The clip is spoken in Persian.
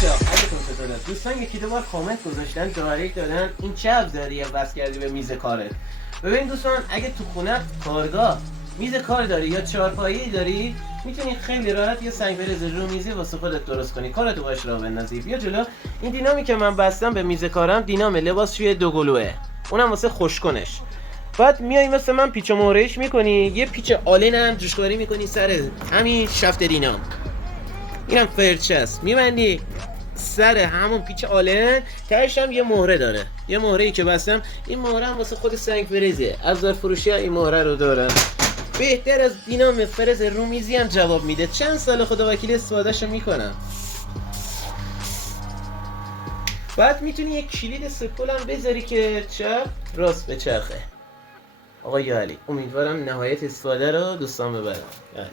بچه‌ها حالتون چطوره؟ دوستان یکی دو بار کامنت گذاشتن دایرکت دادن این چه ابزاریه وصل کردی به میز کارت. ببین دوستان اگه تو خونت کارگاه میز کار داری یا چهارپایه‌ای داری میتونی خیلی راحت یه سنگ برز رو میزی واسه خودت درست کنی، کارتو باش راه بندازی. بیا جلو. این دینامی که من بستم به میز کارم دینام لباسشویی دوقلوئه، اونم واسه خشک‌کنش. بعد میای مثل من پیچ و مهره‌اش میکنی، یه پیچ آلن هم جوشکاری میکنی سر همین شفت دینام. اینم فرچه است، میبندی سر همون پیچ آلن، تهش هم یه مهره داره، یه مهره‌ای که بستم. این مهره هم واسه خود سنگ فریزه، ابزار فروشی ها این مهره رو دارن. بهتر از دینام فرز رومیزی هم جواب میده، چند سال خدا وکیل استفادهشو میکنم. بعد میتونی یک کلید سکول هم بذاری که چپ راست به چرخه. آقا یا علی، امیدوارم نهایت استفاده رو دوستان ببرم. یا علی.